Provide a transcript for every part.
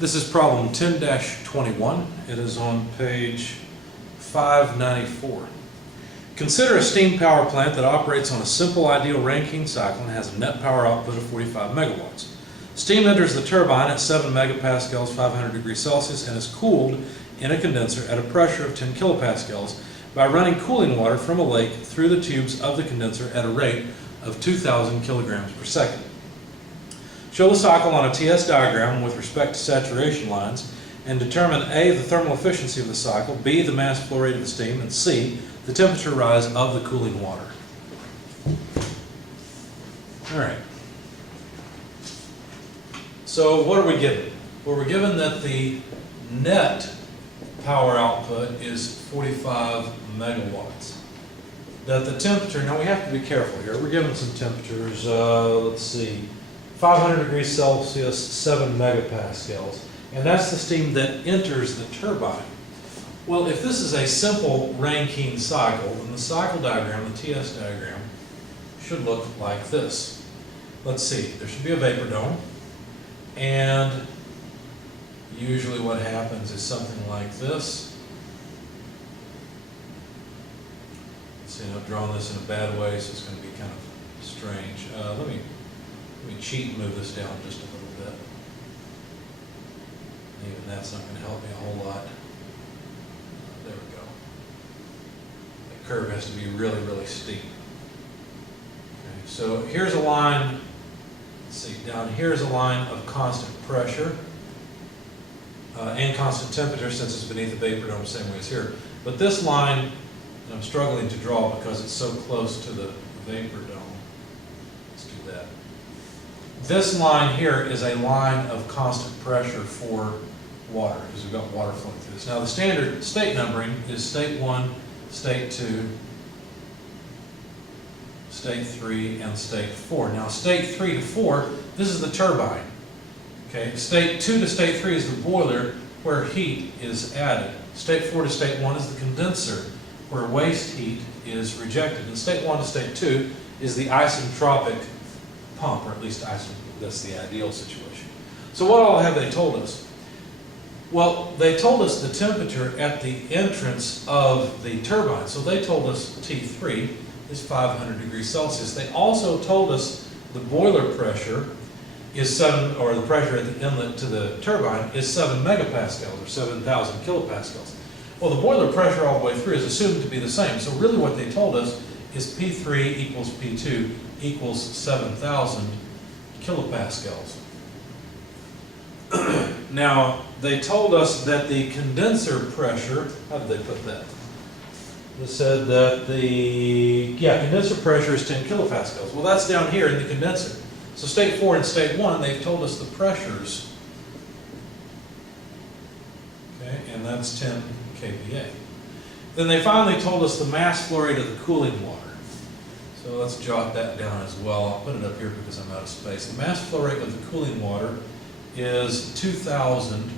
This is problem 10-21. It is on page 594. Consider a steam power plant that operates on a simple ideal Rankine cycle and has a net power output of 45 megawatts. Steam enters the turbine at 7 megapascals, 500 degrees Celsius, and is cooled in a condenser at a pressure of 10 kilopascals by running cooling water from a lake through the tubes of the condenser at a rate of 2,000 kilograms per second. Show the cycle on a TS diagram with respect to saturation lines and determine A, the thermal efficiency of the cycle, B, the mass flow rate of the steam, and C, the temperature rise of the cooling water. All right. So what are we given? Well, we're given that the net power output is 45 megawatts. That the temperature, now we have to be careful here. We're given some temperatures, let's see, 500 degrees Celsius, 7 megapascals. And that's the steam that enters the turbine. Well, if this is a simple Rankine cycle, then the cycle diagram, the TS diagram, should look like this. Let's see, there should be a vapor dome. And usually what happens is something like this. Let's see, I've drawn this in a bad way, so it's going to be kind of strange. Let me cheat and move this down just a little bit. Even that's not going to help me a whole lot. There we go. The curve has to be really, really steep. Okay, so here's a line. Let's see, down here is a line of constant pressure and constant temperature, since it's beneath the vapor dome, same way as here. But this line, I'm struggling to draw because it's so close to the vapor dome. Let's do that. This line here is a line of constant pressure for water, because we've got water flowing through this. Now the standard state numbering is state 1, state 2, state 3, and state 4. Now state 3 to 4, this is the turbine. Okay, state 2 to state 3 is the boiler where heat is added. State 4 to state 1 is the condenser where waste heat is rejected. And state 1 to state 2 is the isentropic pump, or at least that's the ideal situation. So what all have they told us? Well, they told us the temperature at the entrance of the turbine. So they told us T3 is 500 degrees Celsius. They also told us the boiler pressure is 7, or the pressure at the inlet to the turbine is 7 megapascals, or 7,000 kilopascals. Well, the boiler pressure all the way through is assumed to be the same. So really what they told us is P3 equals P2 equals 7,000 kilopascals. Now, they told us that the condenser pressure, how did they put that? They said that the condenser pressure is 10 kilopascals. Well, that's down here in the condenser. So state 4 and state 1, they've told us the pressures. Okay, and that's 10 kPa. Then they finally told us the mass flow rate of the cooling water. So let's jot that down as well. I'll put it up here because I'm out of space. The mass flow rate of the cooling water is 2,000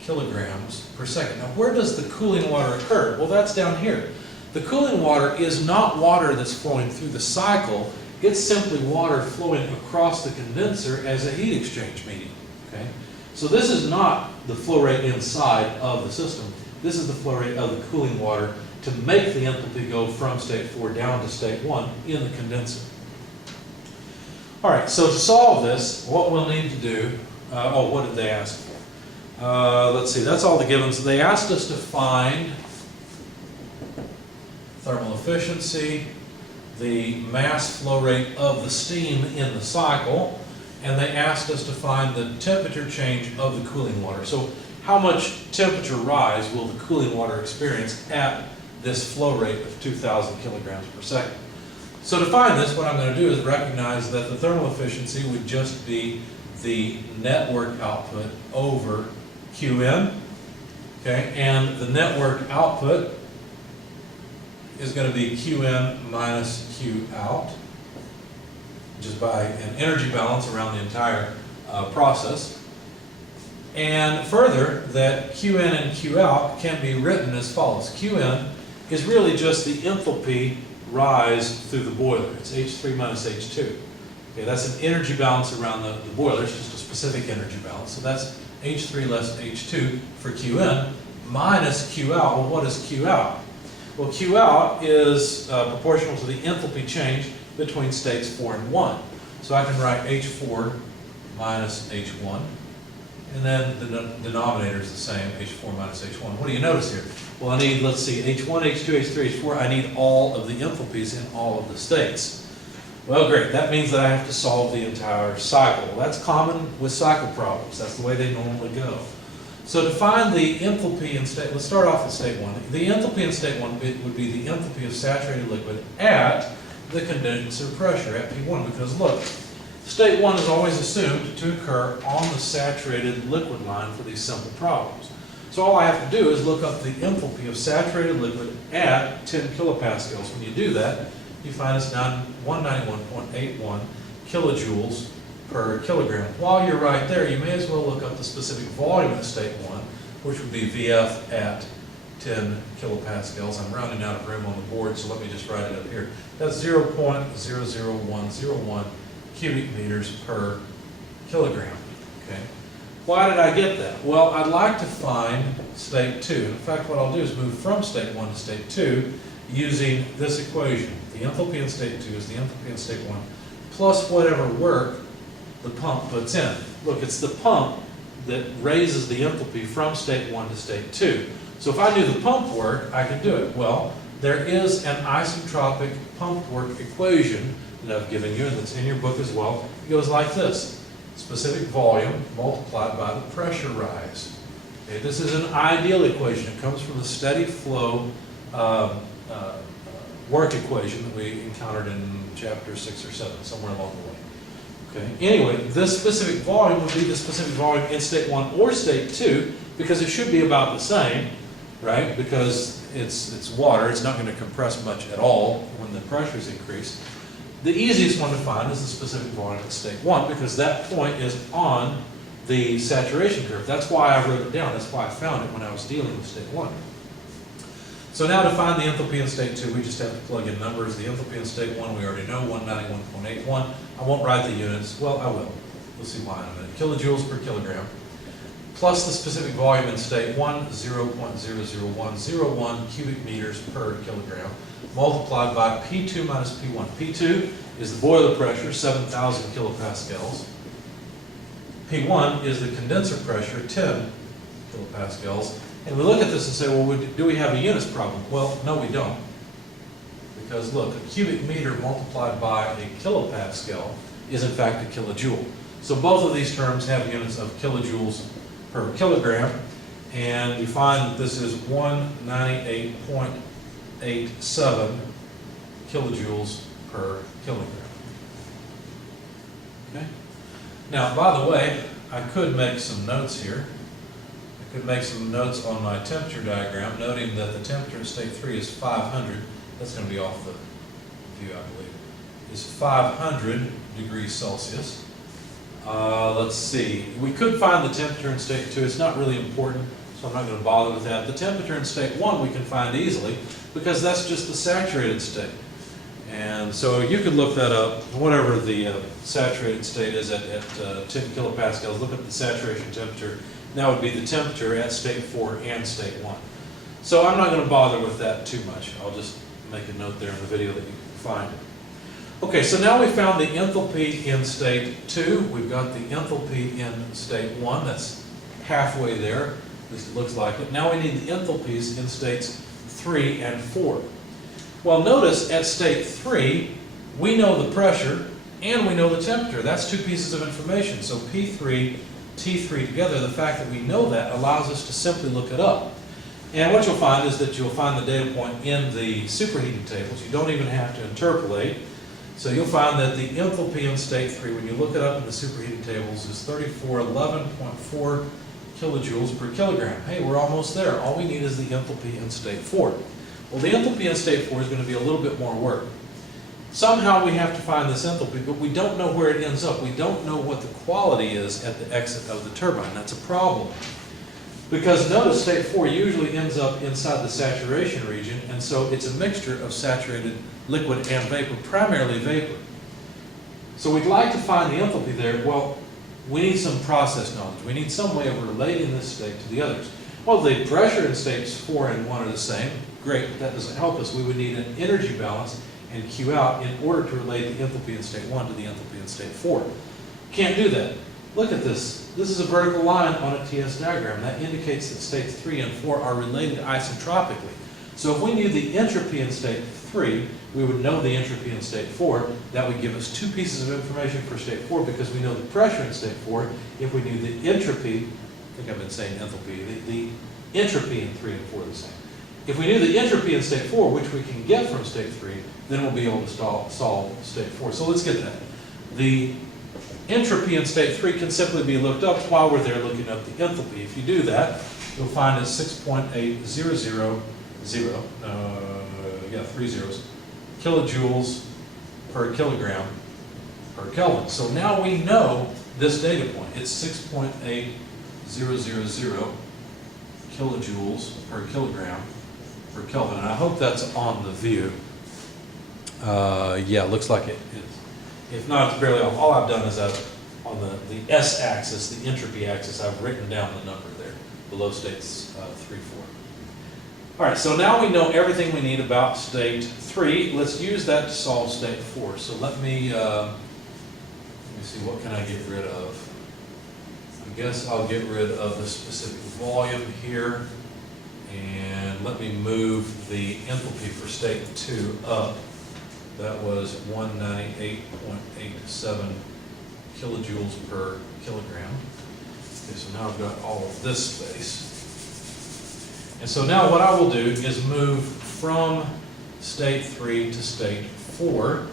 kilograms per second. Now, where does the cooling water occur? Well, that's down here. The cooling water is not water that's flowing through the cycle. It's simply water flowing across the condenser as a heat exchange medium. Okay? So this is not the flow rate inside of the system. This is the flow rate of the cooling water to make the enthalpy go from state 4 down to state 1 in the condenser. All right, so to solve this, what we'll need to do, what did they ask for? Let's see, that's all the givens. They asked us to find thermal efficiency, the mass flow rate of the steam in the cycle, and they asked us to find the temperature change of the cooling water. So how much temperature rise will the cooling water experience at this flow rate of 2,000 kilograms per second? So to find this, what I'm going to do is recognize that the thermal efficiency would just be the network output over Qn, okay? And the network output is going to be Qn minus Q out, just by an energy balance around the entire process. And further, that Qn and Q out can be written as follows. Qn is really just the enthalpy rise through the boiler. It's H3 minus H2. Okay, that's an energy balance around the boiler. It's just a specific energy balance. So that's H3 less H2 for Q in minus Q out. Well, what is Q out? Well, Q out is proportional to the enthalpy change between states 4 and 1. So I can write H4 minus H1. And then the denominator is the same, H4 minus H1. What do you notice here? Well, I need, let's see, H1, H2, H3, H4. I need all of the enthalpies in all of the states. Well, great. That means that I have to solve the entire cycle. Well, that's common with cycle problems. That's the way they normally go. So to find the enthalpy in state, let's start off with state 1. The enthalpy in state 1 would be the enthalpy of saturated liquid at the condenser pressure, at P1. Because look, state 1 is always assumed to occur on the saturated liquid line for these simple problems. So all I have to do is look up the enthalpy of saturated liquid at 10 kilopascals. When you do that, you find it's 191.81 kilojoules per kilogram. While you're right there, you may as well look up the specific volume at state 1, which would be VF at 10 kilopascals. I'm rounding out of room on the board, so let me just write it up here. That's 0.00101 cubic meters per kilogram. Okay. Why did I get that? Well, I'd like to find state 2. In fact, what I'll do is move from state 1 to state 2 using this equation. The enthalpy in state 2 is the enthalpy in state 1 plus whatever work the pump puts in. Look, it's the pump that raises the enthalpy from state 1 to state 2. So if I knew the pump work, I could do it. Well, there is an isentropic pump work equation that I've given you, and that's in your book as well. It goes like this. Specific volume multiplied by the pressure rise. Okay, this is an ideal equation. It comes from the steady flow work equation that we encountered in chapter 6 or 7, somewhere along the way. Okay. Anyway, this specific volume would be the specific volume in state 1 or state 2, because it should be about the same, right? Because it's water, it's not going to compress much at all when the pressure is increased. The easiest one to find is the specific volume at state 1, because that point is on the saturation curve. That's why I wrote it down. That's why I found it when I was dealing with state 1. So now to find the enthalpy in state 2, we just have to plug in numbers. The enthalpy in state 1, we already know, 191.81. I won't write the units. Well, I will. We'll see why in a minute. Kilojoules per kilogram. Plus the specific volume in state 1, 0.00101 cubic meters per kilogram, multiplied by P2 minus P1. P2 is the boiler pressure, 7,000 kilopascals. P1 is the condenser pressure, 10 kilopascals. And we look at this and say, well, do we have a units problem? Well, no, we don't. Because look, a cubic meter multiplied by a kilopascal is in fact a kilojoule. So both of these terms have units of kilojoules per kilogram. And we find that this is 198.87 kilojoules per kilogram. Okay? Now, by the way, I could make some notes here. I could make some notes on my temperature diagram, noting that the temperature at state 3 is 500. That's going to be off the view, I believe. Is 500 degrees Celsius. Let's see. We could find the temperature in state 2. It's not really important, so I'm not going to bother with that. The temperature in state 1 we can find easily, because that's just the saturated state. And so you could look that up, whatever the saturated state is at 10 kilopascals. Look at the saturation temperature. That would be the temperature at state 4 and state 1. So I'm not going to bother with that too much. I'll just make a note there in the video that you can find it. Okay, so now we found the enthalpy in state 2. We've got the enthalpy in state 1. That's halfway there. This looks like it. Now we need the enthalpies in states 3 and 4. Well, notice at state 3, we know the pressure and we know the temperature. That's two pieces of information. So P3, T3 together, the fact that we know that allows us to simply look it up. And what you'll find is that you'll find the data point in the superheating tables. You don't even have to interpolate. So you'll find that the enthalpy in state 3, when you look it up in the superheating tables, is 3411.4 kilojoules per kilogram. Hey, we're almost there. All we need is the enthalpy in state 4. Well, the enthalpy in state 4 is going to be a little bit more work. Somehow we have to find this enthalpy, but we don't know where it ends up. We don't know what the quality is at the exit of the turbine. That's a problem. Because notice state 4 usually ends up inside the saturation region, and so it's a mixture of saturated liquid and vapor, primarily vapor. So we'd like to find the enthalpy there. Well, we need some process knowledge. We need some way of relating this state to the others. Well, the pressure in states 4 and 1 are the same. Great, but that doesn't help us. We would need an energy balance and Q out in order to relate the enthalpy in state 1 to the enthalpy in state 4. Can't do that. Look at this. This is a vertical line on a TS diagram. That indicates that states 3 and 4 are related isentropically. So if we knew the entropy in state 3, we would know the entropy in state 4. That would give us two pieces of information for state 4 because we know the pressure in state 4. If we knew the entropy, I think I've been saying enthalpy, the entropy in 3 and 4 are the same. If we knew the entropy in state 4, which we can get from state 3, then we'll be able to solve state 4. So let's get that. The entropy in state 3 can simply be looked up while we're there looking up the enthalpy. If you do that, you'll find it's 6.8000, 3 zeros, kilojoules per kilogram per Kelvin. So now we know this data point. It's 6.8000 kilojoules per kilogram per Kelvin. And I hope that's on the view. Yeah, looks like it is. If not, it's barely off. All I've done is on the S-axis, the entropy axis, I've written down the number there, below states 3, 4. All right, so now we know everything we need about state 3. Let's use that to solve state 4. So let me see, what can I get rid of? I guess I'll get rid of the specific volume here. And let me move the enthalpy for state 2 up. That was 198.87 kilojoules per kilogram. Okay, so now I've got all of this space. And so now what I will do is move from state 3 to state 4.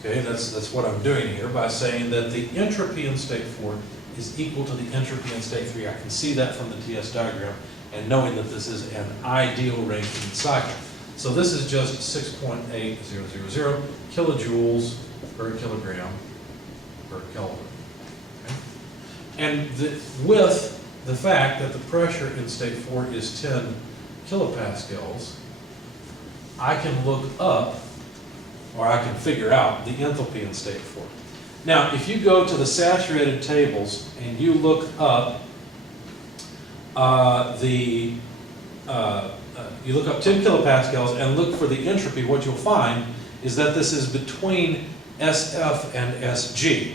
Okay, that's what I'm doing here by saying that the entropy in state 4 is equal to the entropy in state 3. I can see that from the TS diagram and knowing that this is an ideal Rankine cycle. So this is just 6.8000 kilojoules per kilogram per Kelvin. Okay? And with the fact that the pressure in state 4 is 10 kilopascals, I can look up, or I can figure out the enthalpy in state 4. Now, if you go to the saturated tables and you look up you look up 10 kilopascals and look for the entropy, what you'll find is that this is between SF and SG.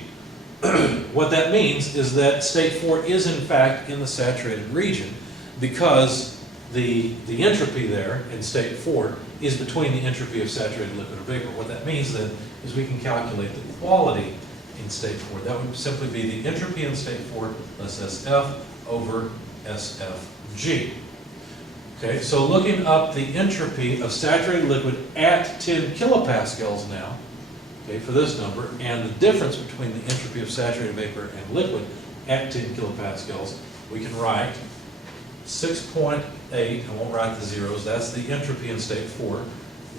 What that means is that state 4 is in fact in the saturated region because the entropy there in state 4 is between the entropy of saturated liquid or vapor. What that means then is we can calculate the quality in state 4. That would simply be the entropy in state 4 plus SF over SFG. Okay, so looking up the entropy of saturated liquid at 10 kilopascals now, okay, for this number, and the difference between the entropy of saturated vapor and liquid at 10 kilopascals, we can write 6.8, I won't write the zeros, that's the entropy in state 4,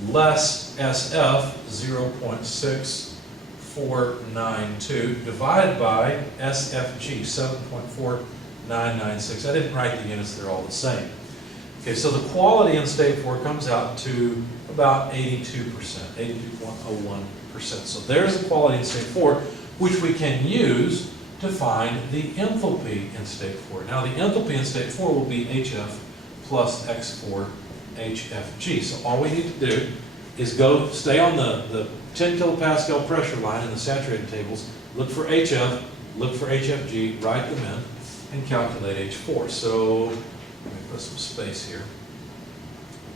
less SF, 0.6492, divided by SFG, 7.4996. I didn't write the units, they're all the same. Okay, so the quality in state 4 comes out to about 82%, 82.01%. So there's the quality in state 4, which we can use to find the enthalpy in state 4. Now the enthalpy in state 4 will be HF plus X4 HFG. So all we need to do is stay on the 10 kilopascal pressure line in the saturated tables, look for HF, look for HFG, write them in, and calculate H4. So let me put some space here,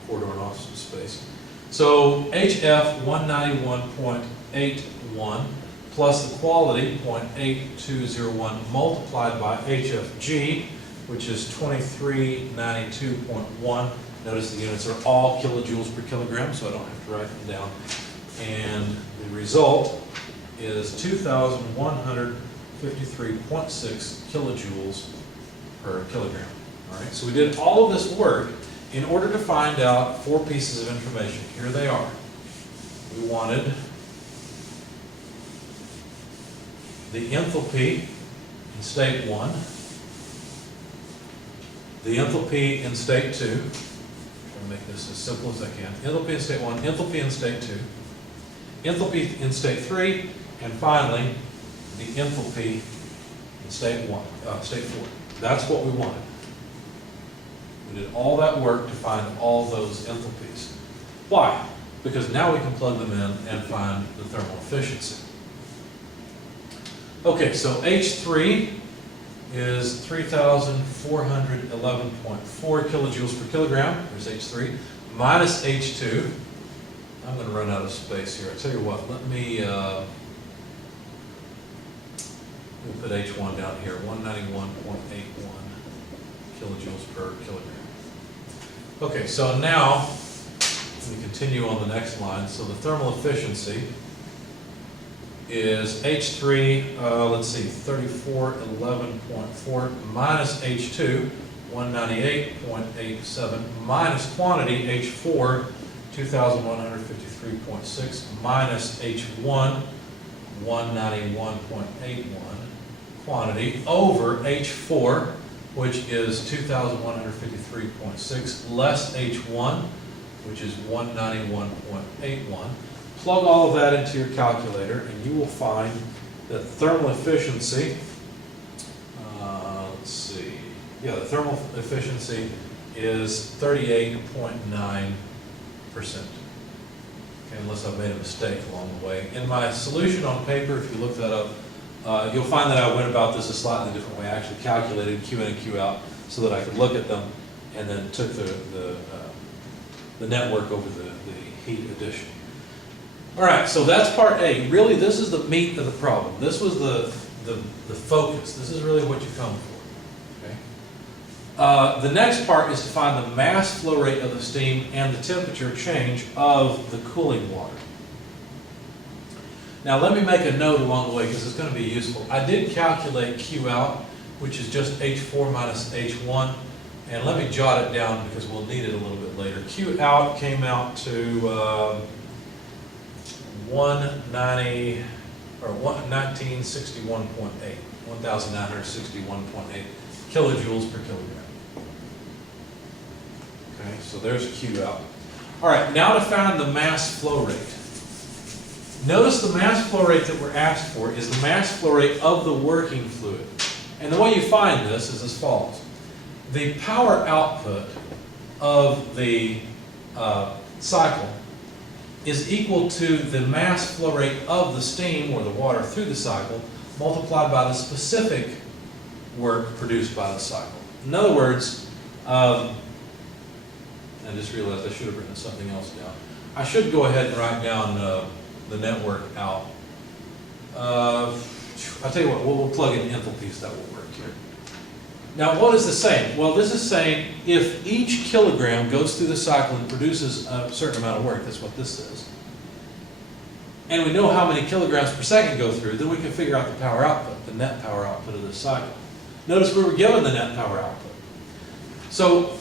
corridor off some space. So HF 191.81 plus the quality 0.8201 multiplied by HFG, which is 2392.1. Notice the units are all kilojoules per kilogram, so I don't have to write them down. And the result is 2,153.6 kilojoules per kilogram. All right, so we did all of this work in order to find out 4 pieces of information. Here they are. We wanted the enthalpy in state 1, the enthalpy in state 2, I'm going to make this as simple as I can, enthalpy in state 1, enthalpy in state 2, enthalpy in state 3, and finally, the enthalpy in state 4. That's what we wanted. We did all that work to find all those enthalpies. Why? Because now we can plug them in and find the thermal efficiency. Okay, so H3 is 3,411.4 kilojoules per kilogram. There's H3. Minus H2. I'm going to run out of space here. I tell you what, let me we'll put H1 down here, 191.81 kilojoules per kilogram. Okay, so now we continue on the next line. So the thermal efficiency is H3, let's see, 3411.4 minus H2, 198.87 minus quantity H4, 2153.6 minus H1, 191.81 quantity over H4, which is 2153.6 less H1, which is 191.81. Plug all of that into your calculator and you will find that thermal efficiency, let's see, yeah, the thermal efficiency is 38.9%. Okay, unless I've made a mistake along the way. In my solution on paper, if you look that up, you'll find that I went about this a slightly different way. I actually calculated Q in and Q out so that I could look at them and then took the network over the heat addition. All right, so that's part A. Really, this is the meat of the problem. This was the focus. This is really what you come for. Okay. The next part is to find the mass flow rate of the steam and the temperature change of the cooling water. Now, let me make a note along the way because it's going to be useful. I did calculate Q out, which is just H4 minus H1. And let me jot it down because we'll need it a little bit later. Q out came out to 1961.8, 1961.8 kilojoules per kilogram. Okay, so there's Q out. All right, now to find the mass flow rate. Notice the mass flow rate that we're asked for is the mass flow rate of the working fluid. And the way you find this is as follows. The power output of the cycle is equal to the mass flow rate of the steam or the water through the cycle multiplied by the specific work produced by the cycle. In other words, I just realized I should have written something else down. I should go ahead and write down the network out. I'll tell you what, we'll plug in enthalpies, that will work here. Now, what is this saying? Well, this is saying if each kilogram goes through the cycle and produces a certain amount of work, that's what this says, and we know how many kilograms per second go through, then we can figure out the power output, the net power output of this cycle. Notice we were given the net power output. So,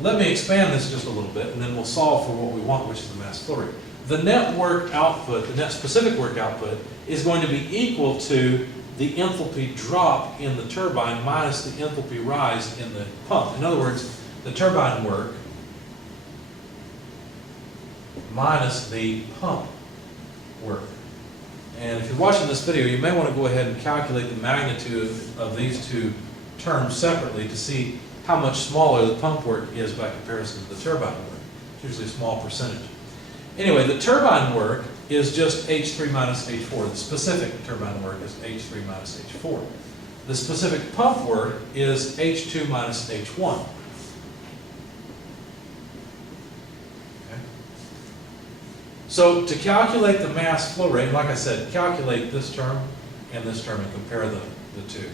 let me expand this just a little bit, and then we'll solve for what we want, which is the mass flow rate. The net work output, the net specific work output, is going to be equal to the enthalpy drop in the turbine minus the enthalpy rise in the pump. In other words, the turbine work minus the pump work. And if you're watching this video, you may want to go ahead and calculate the magnitude of these two terms separately to see how much smaller the pump work is by comparison to the turbine work. It's usually a small percentage. Anyway, the turbine work is just H3 minus H4. The specific turbine work is H3 minus H4. The specific pump work is H2 minus H1. Okay. So to calculate the mass flow rate, like I said, calculate this term and compare the two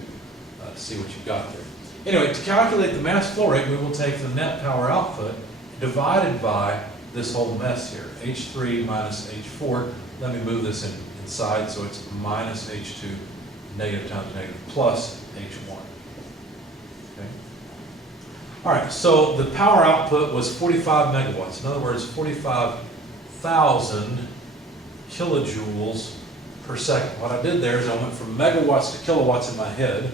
to see what you've got there. Anyway, to calculate the mass flow rate, we will take the net power output divided by this whole mess here, H3 minus H4. Let me move this inside so it's minus H2, negative times negative, plus H1. Okay. All right, so the power output was 45 megawatts. In other words, 45,000 kilojoules per second. What I did there is I went from megawatts to kilowatts in my head.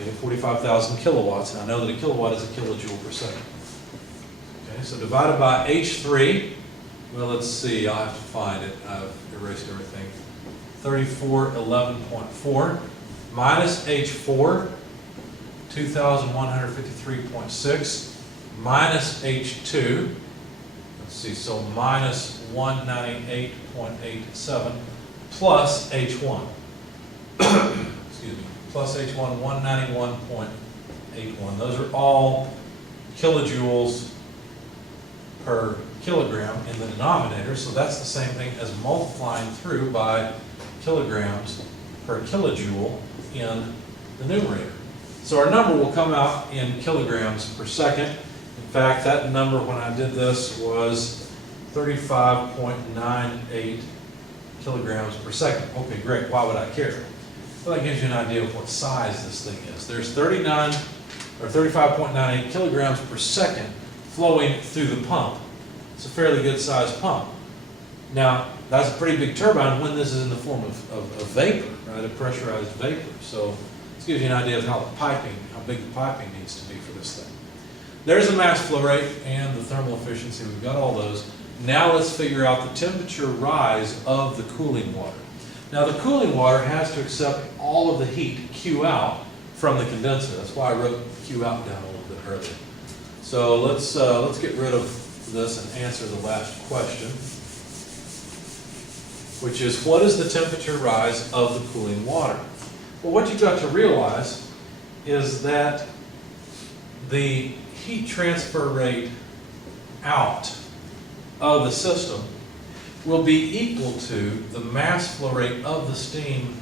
Okay, 45,000 kilowatts, and I know that a kilowatt is a kilojoule per second. Okay, so divided by H3, well, let's see, I'll have to find it. I've erased everything. 3411.4 minus H4, 2,153.6, minus H2, let's see, so minus 198.87, plus H1, excuse me, plus H1, 191.81. Those are all kilojoules per kilogram in the denominator, so that's the same thing as multiplying through by kilograms per kilojoule in the numerator. So our number will come out in kilograms per second. In fact, that number when I did this was 35.98 kilograms per second. Okay, great. Why would I care? Well, that gives you an idea of what size this thing is. There's 35.98 kilograms per second flowing through the pump. It's a fairly good sized pump. Now, that's a pretty big turbine when this is in the form of vapor, right? A pressurized vapor. So this gives you an idea of how big the piping needs to be for this thing. There's the mass flow rate and the thermal efficiency. We've got all those. Now let's figure out the temperature rise of the cooling water. Now the cooling water has to accept all of the heat Q out from the condenser. That's why I wrote Q out down a little bit earlier. So let's get rid of this and answer the last question, which is what is the temperature rise of the cooling water? Well, what you've got to realize is that the heat transfer rate out of the system will be equal to the mass flow rate of the steam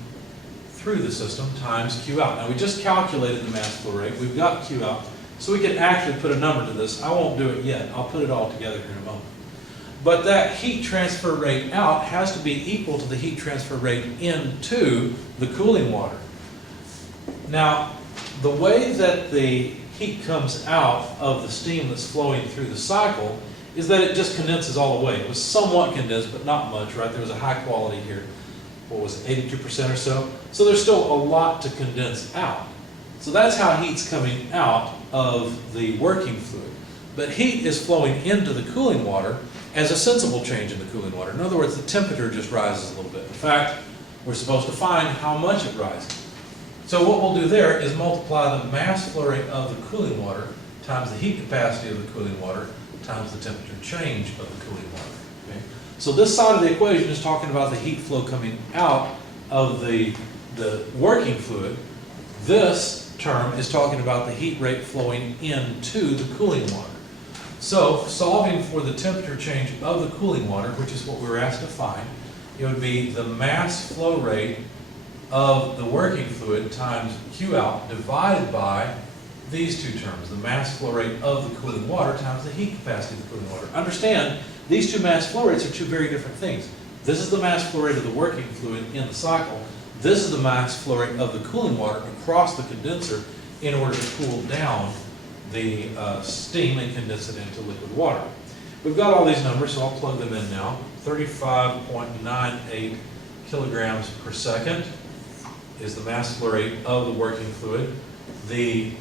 through the system times Q out. Now we just calculated the mass flow rate. We've got Q out, so we can actually put a number to this. I won't do it yet. I'll put it all together here in a moment. But that heat transfer rate out has to be equal to the heat transfer rate into the cooling water. Now, the way that the heat comes out of the steam that's flowing through the cycle is that it just condenses all the way. It was somewhat condensed, but not much, right? There was a high quality here. What was it, 82% or so? So there's still a lot to condense out. So that's how heat's coming out of the working fluid. But heat is flowing into the cooling water as a sensible change in the cooling water. In other words, the temperature just rises a little bit. In fact, we're supposed to find how much it rises. So what we'll do there is multiply the mass flow rate of the cooling water times the heat capacity of the cooling water times the temperature change of the cooling water. Okay? So this side of the equation is talking about the heat flow coming out of the working fluid. This term is talking about the heat rate flowing into the cooling water. So solving for the temperature change of the cooling water, which is what we were asked to find, it would be the mass flow rate of the working fluid times Q out divided by these two terms, the mass flow rate of the cooling water times the heat capacity of the cooling water. Understand, these two mass flow rates are two very different things. This is the mass flow rate of the working fluid in the cycle. This is the mass flow rate of the cooling water across the condenser in order to cool down the steam and condense it into liquid water. We've got all these numbers, so I'll plug them in now. 35.98 kilograms per second is the mass flow rate of the working fluid. The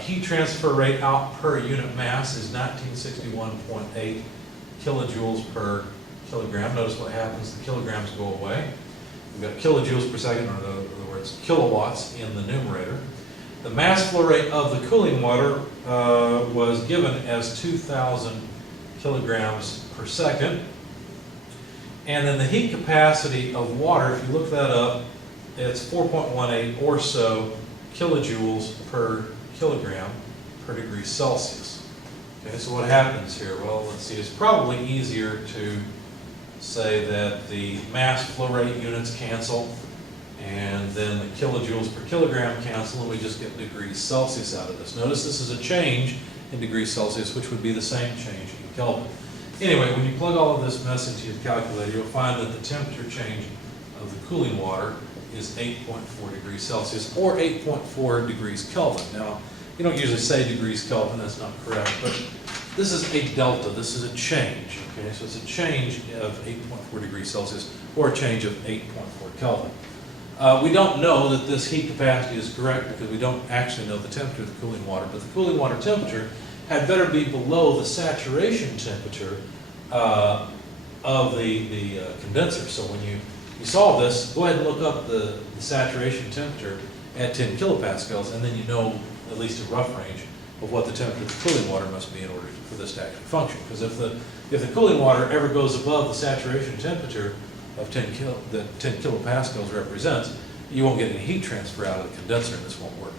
heat transfer rate out per unit mass is 1961.8 kilojoules per kilogram. Notice what happens, the kilograms go away. We've got kilojoules per second, or in other words, kilowatts in the numerator. The mass flow rate of the cooling water was given as 2,000 kilograms per second. And then the heat capacity of water, if you look that up, it's 4.18 or so kilojoules per kilogram per degree Celsius. Okay, so what happens here? Well, let's see, it's probably easier to say that the mass flow rate units cancel, and then the kilojoules per kilogram cancel, and we just get degrees Celsius out of this. Notice this is a change in degrees Celsius, which would be the same change in Kelvin. Anyway, when you plug all of this mess into your calculator, you'll find that the temperature change of the cooling water is 8.4 degrees Celsius, or 8.4 degrees Kelvin. Now, you don't usually say degrees Kelvin, that's not correct, but this is a delta, this is a change, okay? So it's a change of 8.4 degrees Celsius, or a change of 8.4 Kelvin. We don't know that this heat capacity is correct because we don't actually know the temperature of the cooling water, but the cooling water temperature had better be below the saturation temperature of the condenser. So when you solve this, go ahead and look up the saturation temperature, at 10 kilopascals, and then you know at least a rough range of what the temperature of the cooling water must be in order for this to actually function. Because if the cooling water ever goes above the saturation temperature of 10 kilopascals represents, you won't get any heat transfer out of the condenser, and this won't work.